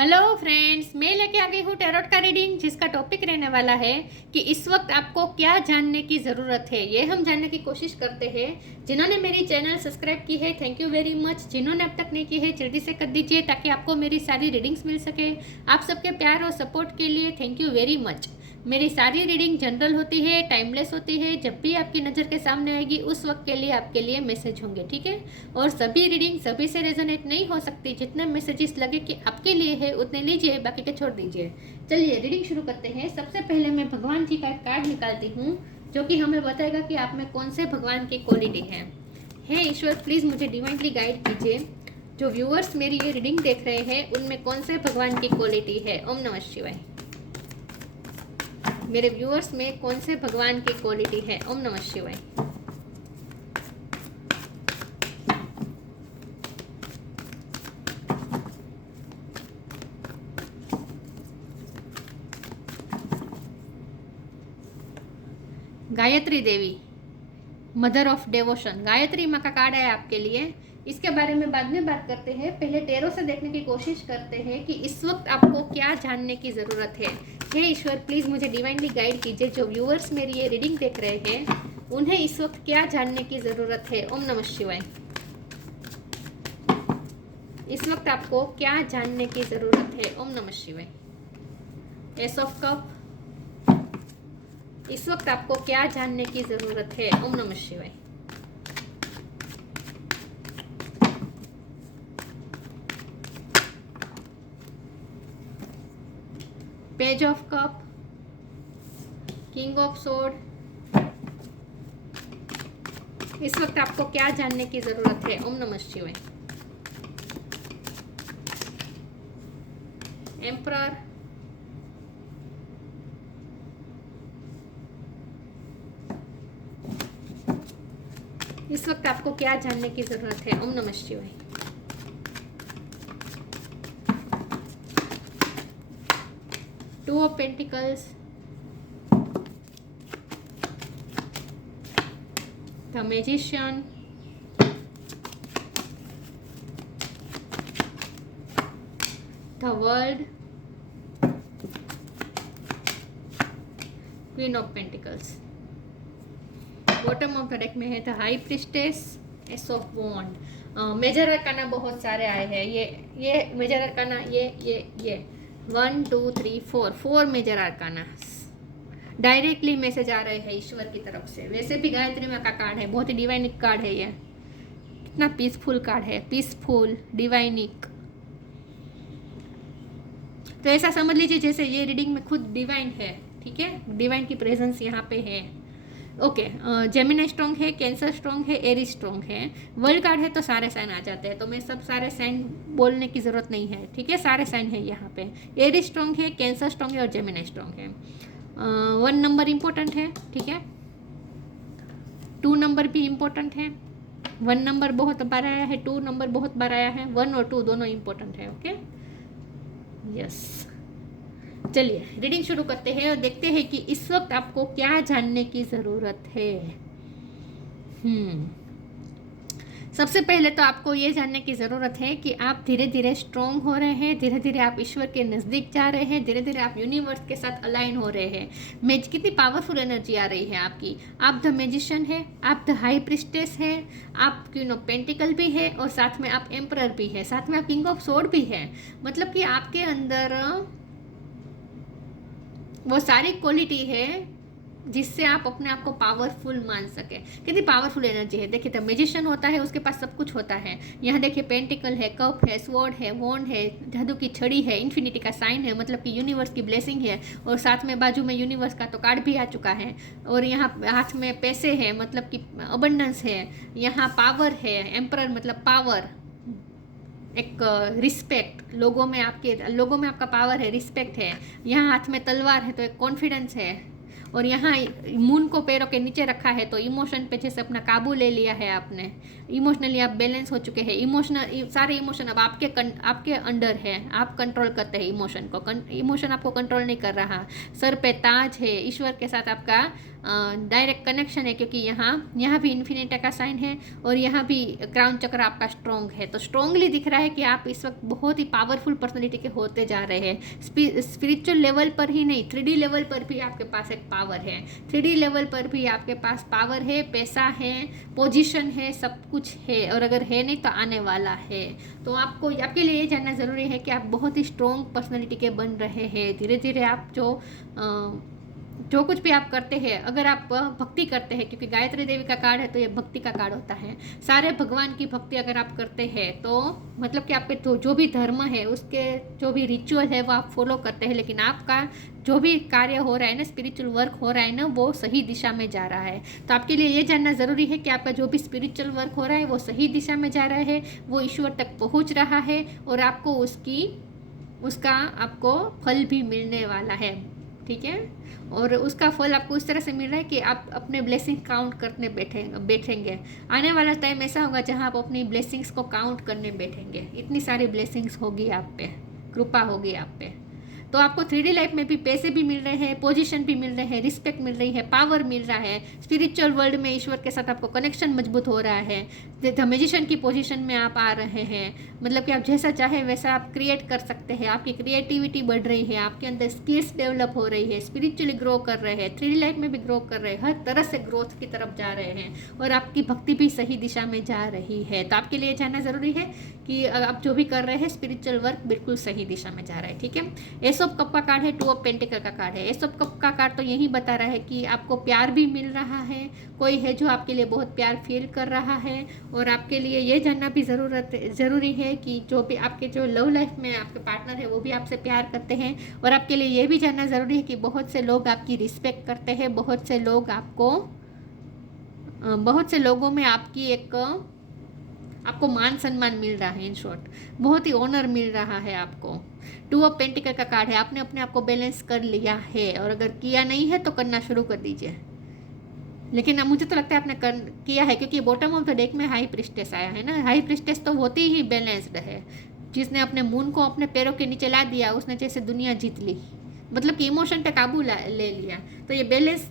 Hello friends, मैं लेके आ गई हूँ टैरोट का रीडिंग, जिसका टॉपिक रहने वाला है कि इस वक्त आपको क्या जानने की ज़रूरत है। ये हम जानने की कोशिश करते हैं। जिन्होंने मेरी चैनल सब्सक्राइब की है, थैंक यू वेरी मच। जिन्होंने अब तक नहीं की है, जल्दी से कर दीजिए ताकि आपको मेरी सारी रीडिंग्स मिल सके। आप सबके प्यार और सपोर्ट के लिए थैंक यू वेरी मच। मेरी सारी रीडिंग जनरल होती है, टाइमलेस होती है। जब भी आपकी नज़र के सामने आएगी उस वक्त के लिए आपके लिए मैसेज होंगे, ठीक है। और सभी रीडिंग सभी से रेजोनेट नहीं हो सकती। जितने मैसेजेस लगे कि आपके लिए है उतने लीजिए, बाकी के छोड़ दीजिए। चलिए रीडिंग शुरू करते हैं। सबसे पहले मैं भगवान जी का एक कार्ड निकालती हूँ जो कि हमें बताएगा कि आप में कौन से भगवान की क्वालिटी है। हे ईश्वर, प्लीज़ मुझे डिवाइनली गाइड कीजिए। जो व्यूअर्स मेरी ये रीडिंग देख रहे हैं उनमें कौन से भगवान की क्वालिटी है। ओम नमः शिवाय। मेरे व्यूअर्स में कौन से भगवान की क्वालिटी है। ओम नमः शिवाय। गायत्री देवी, मदर ऑफ डेवोशन, गायत्री माँ का कार्ड है आपके लिए। इसके बारे में बाद में बात करते हैं। पहले टैरो से देखने की कोशिश करते हैं कि इस वक्त आपको क्या जानने की ज़रूरत है। हे ईश्वर, प्लीज़ मुझे डिवाइनली गाइड कीजिए। जो व्यूअर्स मेरी ये रीडिंग देख रहे हैं उन्हें इस वक्त क्या जानने की ज़रूरत है। ओम नमः शिवाय। इस वक्त आपको क्या जानने की ज़रूरत है। ओम नमः शिवाय। एस ऑफ कप, इस वक्त आपको क्या जानने की ज़रूरत है। ओम नमः शिवाय। Page of cup, king of sword, इस वक्त आपको क्या जानने की ज़रूरत है। ओम नमः शिवाय। एम्परर, इस वक्त आपको क्या जानने की ज़रूरत है। ओम नमः शिवाय। Two of pentacles, the magician, the world, queen of pentacles. Bottom of the deck में है the high priestess, ace of wand. Major arcana बहुत सारे आए हैं। ये मेजर अरकाना, ये 1 2 3 4 मेजर अरकाना डायरेक्टली मैसेज आ रहे हैं ईश्वर की तरफ से। वैसे भी गायत्री माँ का कार्ड है, बहुत ही डिवाइनिक कार्ड है। ये कितना पीसफुल कार्ड है, पीसफुल डिवाइनिक। तो ऐसा समझ लीजिए जैसे ये रीडिंग में खुद डिवाइन है, ठीक है। डिवाइन की प्रेजेंस यहाँ पे है। ओके, जेमिनी स्ट्रॉन्ग है, कैंसर स्ट्रॉन्ग है, एरी स्ट्रॉन्ग है। वर्ल्ड कार्ड है तो सारे साइन आ जाते हैं, तो मैं सब सारे साइन बोलने की ज़रूरत नहीं है, ठीक है। सारे साइन है यहाँ पे। एरी स्ट्रॉन्ग है, कैंसर स्ट्रॉन्ग है और जेमिनी स्ट्रॉन्ग है। 1 नंबर इम्पोर्टेंट है, ठीक है। 2 नंबर भी इम्पोर्टेंट है। 1 नंबर बहुत बार आया है, 2 नंबर बहुत बार आया है। 1 और 2 दोनों इम्पोर्टेंट है, ओके। यस, चलिए रीडिंग शुरू करते हैं और देखते हैं कि इस वक्त आपको क्या जानने की ज़रूरत है। सबसे पहले तो आपको ये जानने की ज़रूरत है कि आप धीरे धीरे स्ट्रॉन्ग हो रहे हैं, धीरे धीरे आप ईश्वर के नज़दीक जा रहे हैं, धीरे धीरे आप यूनिवर्स के साथ अलाइन हो रहे हैं। कितनी पावरफुल एनर्जी आ रही है आपकी। आप द मैजिशियन है, आप द हाई प्रिस्टेस है, आप क्वीन ऑफ पेंटिकल भी है और साथ में आप एम्परर भी है, साथ में आप किंग ऑफ सोर्ड भी है। मतलब कि आपके अंदर वो सारी क्वालिटी है जिससे आप अपने आप को पावरफुल मान सके। कितनी पावरफुल एनर्जी है। देखिए, द मैजिशियन होता है, उसके पास सब कुछ होता है। यहाँ देखिए पेंटिकल है, कप है, स्वॉर्ड है, वॉन्ड है, जादू की छड़ी है, इन्फिनिटी का साइन है, मतलब कि यूनिवर्स की ब्लेसिंग है। और साथ में बाजू में यूनिवर्स का तो कार्ड भी आ चुका है। और यहाँ हाथ में पैसे है, मतलब कि अबंडेंस है। यहाँ पावर है, एम्परर मतलब पावर, एक रिस्पेक्ट, लोगों में आपका पावर है, रिस्पेक्ट है। यहाँ हाथ में तलवार है तो एक कॉन्फिडेंस है। और यहाँ मून को पैरों के नीचे रखा है, तो इमोशन पे जैसे अपना काबू ले लिया है आपने, इमोशनली आप बैलेंस हो चुके हैं। इमोशनल सारे इमोशन अब आपके अंडर है, आप कंट्रोल करते हैं इमोशन को, इमोशन आपको कंट्रोल नहीं कर रहा। सर पे ताज है, ईश्वर के साथ आपका डायरेक्ट कनेक्शन है, क्योंकि यहाँ भी इन्फिनिटी का साइन है और यहाँ भी क्राउन चक्र आपका स्ट्रॉन्ग है। तो स्ट्रॉन्गली दिख रहा है कि आप इस वक्त बहुत ही पावरफुल पर्सनैलिटी के होते जा रहे हैं। स्पिरिचुअल लेवल पर ही नहीं, 3D लेवल पर भी आपके पास एक पावर है। 3D लेवल पर भी आपके पास पावर है, पैसा है, पोजीशन है, सब कुछ है, और अगर है नहीं तो आने वाला है। तो आपको आपके लिए ये जानना ज़रूरी है कि आप बहुत ही स्ट्रॉन्ग पर्सनैलिटी के बन रहे हैं। धीरे धीरे आप जो कुछ भी आप करते हैं, अगर आप भक्ति करते हैं, क्योंकि गायत्री देवी का कार्ड है तो ये भक्ति का कार्ड होता है, सारे भगवान की भक्ति अगर आप करते हैं तो मतलब कि आपके तो जो भी धर्म है उसके जो भी रिचुअल है वो आप फॉलो करते हैं, लेकिन आपका जो भी कार्य हो रहा है ना, स्पिरिचुअल वर्क हो रहा है ना, वो सही दिशा में जा रहा है। तो आपके लिए ये जानना ज़रूरी है कि आपका जो भी स्पिरिचुअल वर्क हो रहा है वो सही दिशा में जा रहा है, वो ईश्वर तक पहुँच रहा है, और आपको उसका आपको फल भी मिलने वाला है। ठीक है, और उसका फल आपको इस तरह से मिल रहा है कि आप अपने ब्लेसिंग काउंट करने बैठेंगे। आने वाला टाइम ऐसा होगा जहां आप अपनी ब्लेसिंग्स को काउंट करने बैठेंगे। इतनी सारी ब्लेसिंग्स होगी आप पे, कृपा होगी आप पे। तो आपको 3D लाइफ में भी पैसे भी मिल रहे हैं, पोजीशन भी मिल रहे हैं, रिस्पेक्ट मिल रही है, पावर मिल रहा है, स्पिरिचुअल वर्ल्ड में ईश्वर के साथ आपको कनेक्शन मजबूत हो रहा है, द मैजिशियन की पोजीशन में आप आ रहे हैं। मतलब कि आप जैसा चाहे वैसा आप क्रिएट कर सकते हैं, आपकी क्रिएटिविटी बढ़ रही है, आपके अंदर स्किल्स डेवलप हो रही है, स्पिरिचुअली ग्रो कर रहे हैं, 3D लाइफ में भी ग्रो कर रहे हैं, हर तरह से ग्रोथ की तरफ जा रहे हैं, और आपकी भक्ति भी सही दिशा में जा रही है। तो आपके लिए जानना ज़रूरी है कि आप जो भी कर रहे हैं स्पिरिचुअल वर्क बिल्कुल सही दिशा में जा रहा है। ठीक है, एस ऑफ कप का कार्ड है, 2 ऑफ पेंटिकल का कार्ड है। एस ऑफ कप का कार्ड तो यही बता रहा है कि आपको प्यार भी मिल रहा है, कोई है जो आपके लिए बहुत प्यार फील कर रहा है, और आपके लिए ये जानना भी ज़रूरी है कि जो भी आपके जो लव लाइफ में आपके पार्टनर है वो भी आपसे प्यार करते हैं, और आपके लिए ये भी जानना ज़रूरी है कि बहुत से लोग आपकी रिस्पेक्ट करते हैं, बहुत से लोगों में आपको मान सम्मान मिल रहा है। इन शॉर्ट बहुत ही ऑनर मिल रहा है आपको। 2 ऑफ पेंटिकल का कार्ड है, आपने अपने आप को बैलेंस कर लिया है, और अगर किया नहीं है तो करना शुरू कर दीजिए। लेकिन अब मुझे तो लगता है आपने किया है, क्योंकि बॉटम ऑफ द डेक में हाई प्रिस्टेस आया है ना। हाई प्रिस्टेस तो होती ही बैलेंस्ड है, जिसने अपने मून को अपने पैरों के नीचे ला दिया, उसने जैसे दुनिया जीत ली, मतलब कि इमोशन पे काबू ले लिया। तो ये बैलेंस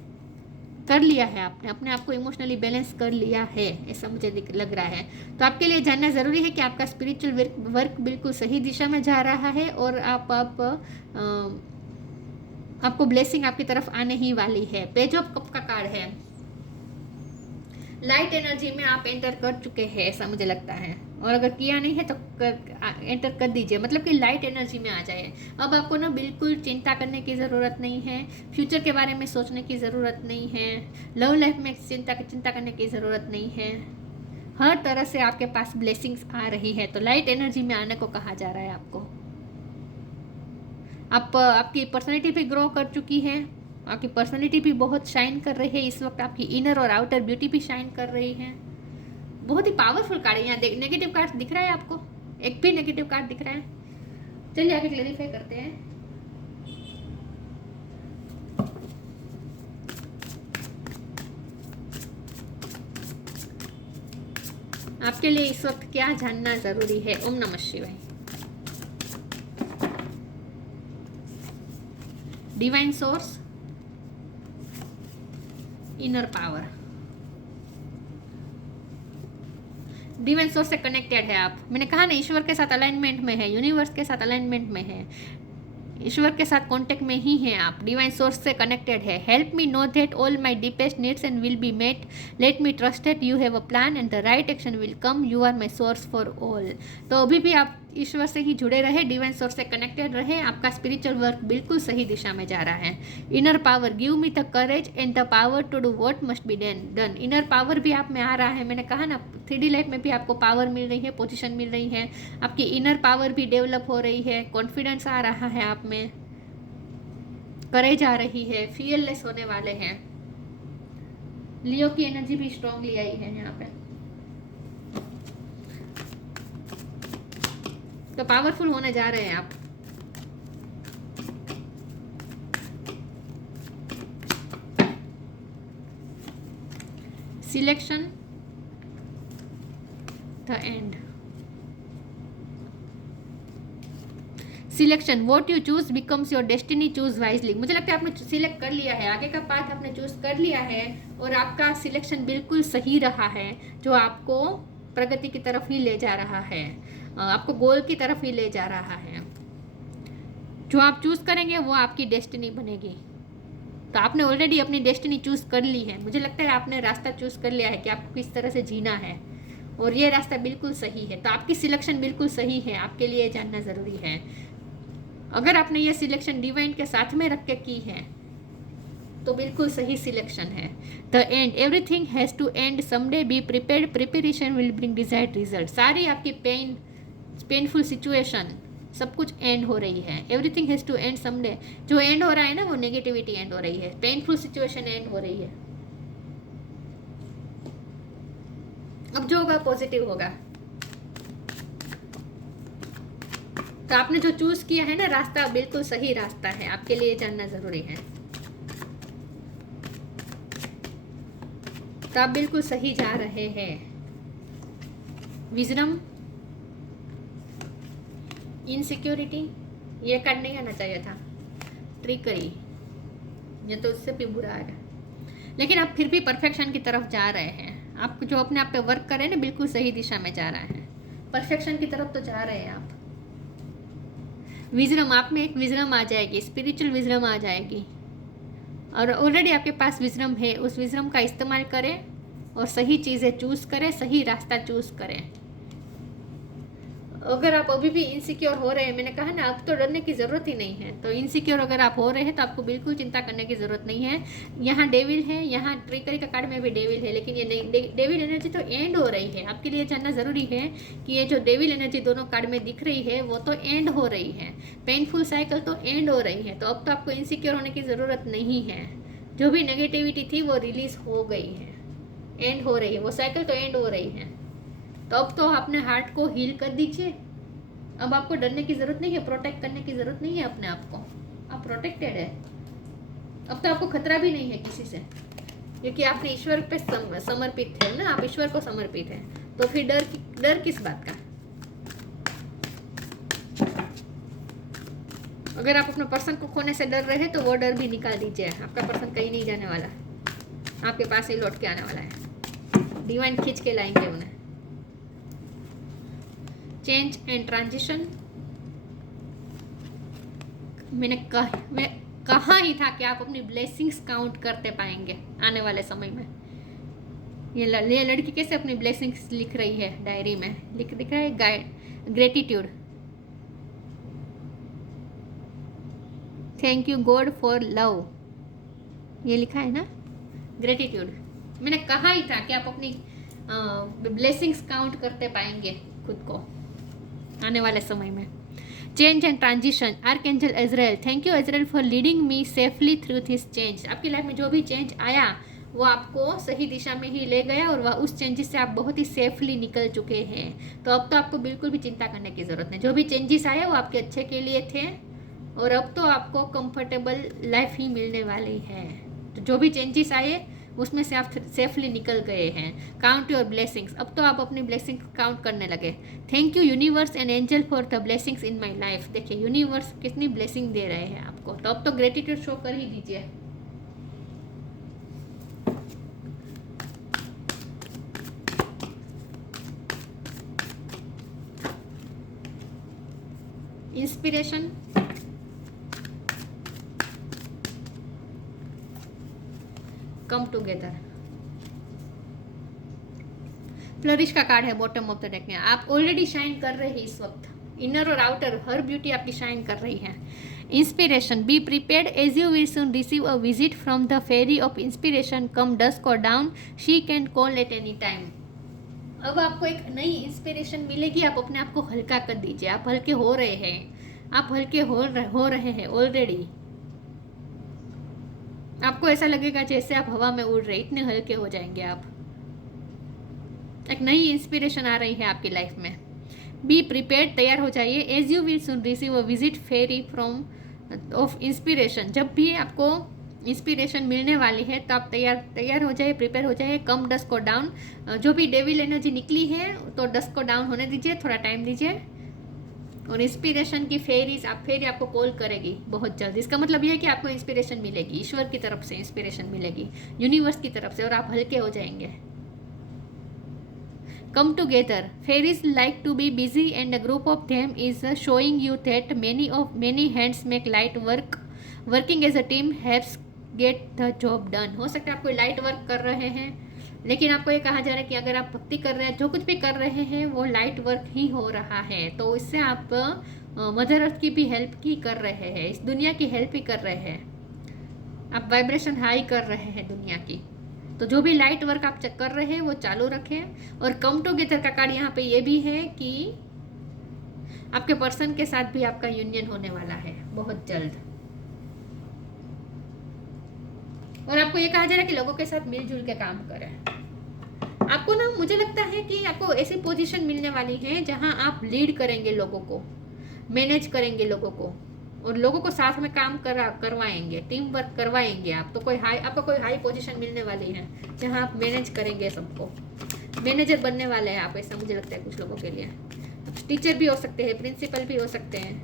कर लिया है आपने, अपने आप को इमोशनली बैलेंस कर लिया है, ऐसा मुझे लग रहा है। तो आपके लिए जानना ज़रूरी है कि आपका स्पिरिचुअल वर्क बिल्कुल सही दिशा में जा रहा है, और आपको ब्लेसिंग आपकी तरफ आने ही वाली है। पेज ऑफ कप का कार्ड है, लाइट एनर्जी में आप एंटर कर चुके हैं ऐसा मुझे लगता है, और अगर किया नहीं है तो एंटर कर दीजिए, मतलब कि लाइट एनर्जी में आ जाए। अब आपको ना बिल्कुल चिंता करने की ज़रूरत नहीं है, फ्यूचर के बारे में सोचने की ज़रूरत नहीं है, लव लाइफ में चिंता करने की ज़रूरत नहीं है। हर तरह से आपके पास ब्लेसिंग्स आ रही है, तो लाइट एनर्जी में आने को कहा जा रहा है आपको। आपकी पर्सनैलिटी भी ग्रो कर चुकी है, आपकी पर्सनैलिटी भी बहुत शाइन कर रही है इस वक्त, आपकी इनर और आउटर ब्यूटी भी शाइन कर रही है। बहुत ही पावरफुल कार्ड है। यहाँ नेगेटिव कार्ड दिख रहा है आपको? एक भी नेगेटिव कार्ड दिख रहा है? चलिए आगे क्लैरिफाई करते हैं। आपके लिए इस वक्त क्या जानना जरूरी है? ओम नमः शिवाय। Divine source, inner power. Divine source से कनेक्टेड है आप। मैंने कहा ना, ईश्वर के साथ अलाइनमेंट में है, यूनिवर्स के साथ अलाइनमेंट में है, ईश्वर के साथ कांटेक्ट में ही है आप, डिवाइन सोर्स से कनेक्टेड है। Help me know that all my deepest needs and will be met, let me trust that you have a plan and the right action will come, you are my source for all. तो अभी भी आप ईश्वर से ही जुड़े रहे, divine source से connected रहे, आपका स्पिरिचुअल वर्क बिल्कुल सही दिशा में जा रहा है। Inner power, give me the courage and the power to do what must be done. Inner power भी आप में आ रहा है। मैंने कहा ना, 3D लाइफ में भी आपको पावर मिल रही है, पोजीशन मिल रही है, आपकी इनर पावर भी डेवलप हो रही है, कॉन्फिडेंस आ रहा है आप में, करेज आ रही है, फियरलेस होने वाले हैं। लियो की एनर्जी भी स्ट्रांगली आई है यहाँ पे, तो पावरफुल होने जा रहे हैं आप। Selection, the end. Selection, what you choose becomes your destiny, choose wisely. मुझे लगता है आपने सिलेक्ट कर लिया है, आगे का पाथ आपने चूज कर लिया है और आपका सिलेक्शन बिल्कुल सही रहा है, जो आपको प्रगति की तरफ ही ले जा रहा है, आपको गोल की तरफ ही ले जा रहा है। जो आप चूज करेंगे वो आपकी डेस्टिनी बनेगी। तो आपने ऑलरेडी अपनी डेस्टिनी चूज कर ली है। मुझे लगता है आपने रास्ता चूज कर लिया है कि आपको किस तरह से जीना है और ये रास्ता बिल्कुल सही है। तो आपकी सिलेक्शन बिल्कुल सही है, आपके लिए जानना ज़रूरी है। अगर आपने ये सिलेक्शन डिवाइन के साथ में रख के की है तो बिल्कुल सही सिलेक्शन है। The end, everything has to end someday, be prepared, preparation will bring desired result. सारी आपकी पेनफुल सिचुएशन सब कुछ एंड हो रही है। Everything has to end someday, जो एंड हो रहा है ना वो नेगेटिविटी एंड हो रही है, पेनफुल सिचुएशन एंड हो रही है। अब जो होगा पॉजिटिव होगा। तो आपने जो चूज किया है ना रास्ता, बिल्कुल सही रास्ता है, आपके लिए जानना जरूरी है। तो आप बिल्कुल सही जा रहे हैं। विजडम, इनसिक्योरिटी, ये कार्ड नहीं आना चाहिए था। ट्रिकरी, ये तो उससे भी बुरा है, लेकिन आप फिर भी परफेक्शन की तरफ जा रहे हैं। आप जो अपने आप पे वर्क कर रहे हैं ना, बिल्कुल सही दिशा में जा रहा है, परफेक्शन की तरफ तो जा रहे हैं आप। विजडम, आप में एक विजडम आ जाएगी, स्पिरिचुअल विजडम आ जाएगी और ऑलरेडी आपके पास विजडम है। उस विजडम का इस्तेमाल करें और सही चीज़ें चूज़ करें, सही रास्ता चूज़ करें। अगर आप अभी भी इनसिक्योर हो रहे हैं, मैंने कहा ना अब तो डरने की ज़रूरत ही नहीं है। तो इनसिक्योर अगर आप हो रहे हैं तो आपको बिल्कुल चिंता करने की ज़रूरत नहीं है। यहाँ डेविल है, यहाँ ट्रिकरी का कार्ड में भी डेविल है, लेकिन ये नहीं, डेविल एनर्जी तो एंड हो रही है। आपके लिए जानना ज़रूरी है कि ये जो डेविल एनर्जी दोनों कार्ड में दिख रही है वो तो एंड हो रही है, पेनफुल साइकिल तो एंड हो रही है। तो अब तो आपको इनसिक्योर होने की ज़रूरत नहीं है। जो भी नेगेटिविटी थी वो रिलीज हो गई है, एंड हो रही है, वो साइकिल तो एंड हो रही है। तो अब तो अपने हार्ट को हील कर दीजिए। अब आपको डरने की जरूरत नहीं है, प्रोटेक्ट करने की जरूरत नहीं है अपने आप को, आप प्रोटेक्टेड है। अब तो आपको खतरा भी नहीं है किसी से, क्योंकि आपने ईश्वर पे समर्पित है ना, आप ईश्वर को समर्पित है। तो फिर डर किस बात का। अगर आप अपने पर्सन को खोने से डर रहे हैं तो वो डर भी निकाल दीजिए। आपका पर्सन कहीं नहीं जाने वाला, आपके पास ही लौट के आने वाला है। डिवाइन खींच के लाएंगे उन्हें। चेंज एंड ट्रांजिशन, मैंने कहा ही था कि आप अपनी ब्लेसिंग्स काउंट करते पाएंगे आने वाले समय में। ये लड़की कैसे अपनी ब्लेसिंग्स लिख रही है डायरी में, लिख रहा है gratitude, thank you God for love, ये लिखा है ना ग्रेटिट्यूड। मैंने कहा ही था कि आप अपनी ब्लेसिंग्स काउंट करते पाएंगे खुद को आने वाले समय में। Change and transition, archangel Israel, thank you Israel for leading me safely through this change. आपकी लाइफ में जो भी चेंज आया वो आपको सही दिशा में ही ले गया और वह उस चेंजेस से आप बहुत ही सेफली निकल चुके हैं। तो अब तो आपको बिल्कुल भी चिंता करने की ज़रूरत नहीं। जो भी चेंजेस आए वो आपके अच्छे के लिए थे और अब तो आपको कंफर्टेबल लाइफ ही मिलने वाली है। तो जो भी चेंजेस आए उसमें से आप सेफली निकल गए हैं। काउंट योर ब्लेसिंग्स, अब तो आप अपनी ब्लेसिंग्स काउंट करने लगे। Thank you universe and angel for the blessings in my life. देखिए यूनिवर्स कितनी ब्लेसिंग दे रहे हैं आपको, तो अब तो ग्रेटिट्यूड शो कर ही दीजिए। इंस्पिरेशन, कम टुगेदर, फ्लरिश का कार्ड है बॉटम ऑफ द डेक में। आप ऑलरेडी शाइन कर रहे हैं इस वक्त, इनर और आउटर हर ब्यूटी आपकी शाइन कर रही है। Inspiration, be prepared as you will soon receive a visit from the fairy of inspiration, come dusk और dawn, she can call at any time. अब आपको एक नई इंस्पिरेशन मिलेगी, आप अपने आप को हल्का कर दीजिए। आप हल्के हो रहे हैं, आप हल्के हो रहे हैं ऑलरेडी। आपको ऐसा लगेगा जैसे आप हवा में उड़ रहे, इतने हल्के हो जाएंगे आप। एक नई इंस्पिरेशन आ रही है आपकी लाइफ में। बी प्रिपेयर्ड, तैयार हो जाइए। As you will soon receive a visit fairy from of inspiration, जब भी आपको इंस्पिरेशन मिलने वाली है, तो आप तैयार हो जाइए, प्रिपेयर हो जाइए। कम डस्ट को डाउन, जो भी डेविल एनर्जी निकली है तो डस्ट को डाउन होने दीजिए, थोड़ा टाइम दीजिए। और इंस्पिरेशन की फेरी आपको कॉल करेगी बहुत जल्द। इसका मतलब यह है कि आपको इंस्पिरेशन मिलेगी, ईश्वर की तरफ से इंस्पिरेशन मिलेगी, यूनिवर्स की तरफ से, और आप हल्के हो जाएंगे। Come together. Fairies like to be busy, and a group of them is showing you that many hands make light work. Working as a team helps get the job done. हो सकता है आप कोई लाइट वर्क कर रहे हैं, लेकिन आपको ये कहा जा रहा है कि अगर आप भक्ति कर रहे हैं, जो कुछ भी कर रहे हैं वो लाइट वर्क ही हो रहा है, तो इससे आप मदर अर्थ की भी हेल्प की कर रहे हैं, इस दुनिया की हेल्प ही कर रहे हैं, आप वाइब्रेशन हाई कर रहे हैं दुनिया की। तो जो भी लाइट वर्क आप कर रहे हैं वो चालू रखें। और कम टुगेदर का कार्ड यहाँ पे ये भी है कि आपके पर्सन के साथ भी आपका यूनियन होने वाला है बहुत जल्द। और आपको ये कहा जा रहा है कि लोगों के साथ मिलजुल के काम करें। आपको ना, मुझे लगता है कि आपको ऐसी पोजीशन मिलने वाली है जहां आप लीड करेंगे, लोगों को मैनेज करेंगे, लोगों को, और लोगों को साथ में काम करवाएंगे, टीम वर्क करवाएंगे आप। तो आपको कोई हाई पोजीशन मिलने वाली है जहां आप मैनेज करेंगे सबको, मैनेजर बनने वाले हैं आप, ऐसा मुझे लगता है कुछ लोगों के लिए। टीचर भी हो सकते हैं, प्रिंसिपल भी हो सकते हैं।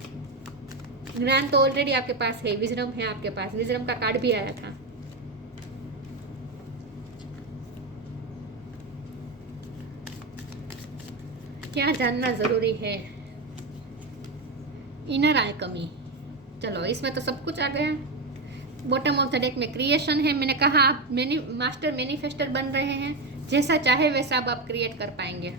ज्ञान तो ऑलरेडी आपके पास है, विजडम है आपके पास, विजडम का कार्ड भी आया था। क्या जानना जरूरी है? इनर आल्केमी। चलो, इसमें तो सब कुछ आ गया। बॉटम ऑफ द डेक में क्रिएशन है। मैंने कहा आप मास्टर मैनिफेस्टर बन रहे हैं, जैसा चाहे वैसा अब आप क्रिएट कर पाएंगे।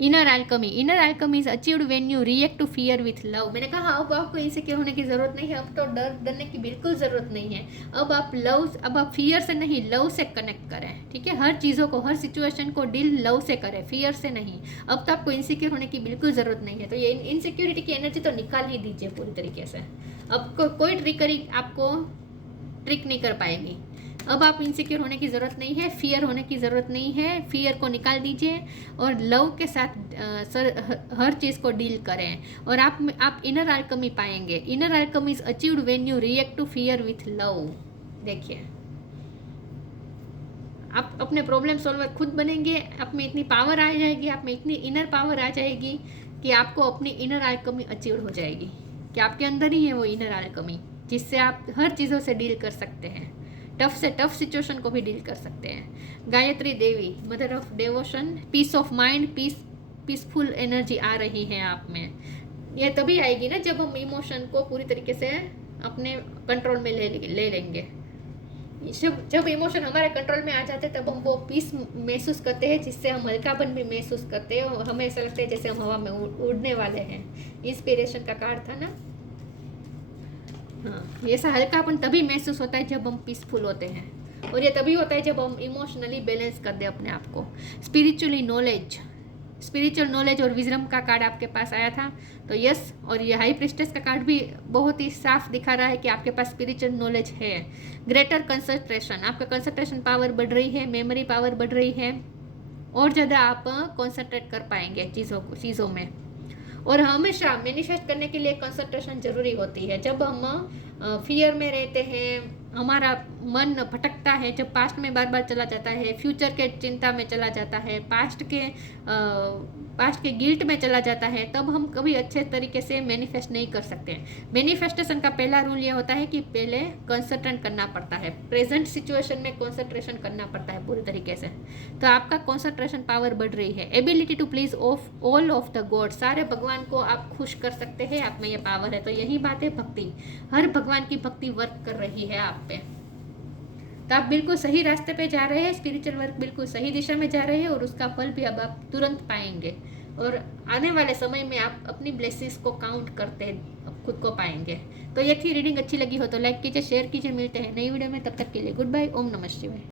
Inner alchemy is achieved when you react to fear with love. मैंने कहा अब आपको इंसिक्योर होने की जरूरत नहीं है, अब तो डरने की बिल्कुल जरूरत नहीं है। अब आप फियर से नहीं, लव से कनेक्ट करें, ठीक है। हर चीज़ों को, हर सिचुएशन को डील लव से करें, फियर से नहीं। अब तो आपको इंसिक्योर होने की बिल्कुल जरूरत नहीं है। तो ये इनसिक्योरिटी की एनर्जी तो निकाल ही दीजिए पूरी तरीके से। अब कोई ट्रिकरी आपको ट्रिक नहीं कर पाएगी। अब आप इनसिक्योर होने की ज़रूरत नहीं है, फियर होने की ज़रूरत नहीं है। फियर को निकाल दीजिए और लव के साथ हर चीज़ को डील करें, और आप इनर आल्केमी पाएंगे। Inner alchemy is achieved when you react to fear with love. देखिए, आप अपने प्रॉब्लम सॉल्वर खुद बनेंगे, आप में इतनी पावर आ जाएगी, आप में इतनी इनर पावर आ जाएगी कि आपको अपनी इनर आल्केमी अचीव हो जाएगी, कि आपके अंदर ही है वो इनर आल्केमी, जिससे आप हर चीज़ों से डील कर सकते हैं, टफ से टफ सिचुएशन को भी डील कर सकते हैं। Gayatri Devi, mother of devotion, peace of mind, peaceful energy आ रही है आप में। ये तभी आएगी ना जब हम इमोशन को पूरी तरीके से अपने कंट्रोल में ले लेंगे। जब इमोशन हमारे कंट्रोल में आ जाते हैं तब हम वो पीस महसूस करते हैं, जिससे हम हल्कापन भी महसूस करते हैं। हमें ऐसा लगता है जैसे हम हवा में उड़ने वाले हैं। इंस्पिरेशन का कार्ड था ना। हाँ, ऐसा हल्कापन तभी महसूस होता है जब हम पीसफुल होते हैं, और ये तभी होता है जब हम इमोशनली बैलेंस कर दे अपने आप को। स्पिरिचुअल नॉलेज और विजडम का कार्ड आपके पास आया था, तो यस। और ये हाई प्रिस्टेस का कार्ड भी बहुत ही साफ दिखा रहा है कि आपके पास स्पिरिचुअल नॉलेज है। ग्रेटर कंसंट्रेशन, आपका कंसंट्रेशन पावर बढ़ रही है, मेमोरी पावर बढ़ रही है, और ज़्यादा आप कंसंट्रेट कर पाएंगे चीज़ों में। और हमेशा मैनिफेस्ट करने के लिए कंसंट्रेशन जरूरी होती है। जब हम फियर में रहते हैं, हमारा मन भटकता है, जब पास्ट में बार बार चला जाता है, फ्यूचर के चिंता में चला जाता है, पास्ट के गिल्ट में चला जाता है, तब हम कभी अच्छे तरीके से मैनिफेस्ट नहीं कर सकते। मैनिफेस्टेशन का पहला रूल ये होता है कि पहले कंसंट्रेट करना पड़ता है, प्रेजेंट सिचुएशन में कंसंट्रेशन करना पड़ता है पूरी तरीके से। तो आपका कंसंट्रेशन पावर बढ़ रही है। Ability to please all of the god, सारे भगवान को आप खुश कर सकते हैं, आप में ये पावर है। तो यही बात है भक्ति, हर भगवान की भक्ति वर्क कर रही है आप पे। तो आप बिल्कुल सही रास्ते पे जा रहे हैं, स्पिरिचुअल वर्क बिल्कुल सही दिशा में जा रहे हैं, और उसका फल भी अब आप तुरंत पाएंगे। और आने वाले समय में आप अपनी ब्लेसिंग्स को काउंट करते खुद को पाएंगे। तो ये थी रीडिंग। अच्छी लगी हो तो लाइक कीजिए, शेयर कीजिए। मिलते हैं नई वीडियो में, तब तक के लिए गुड बाय। ओम नमः शिवाय।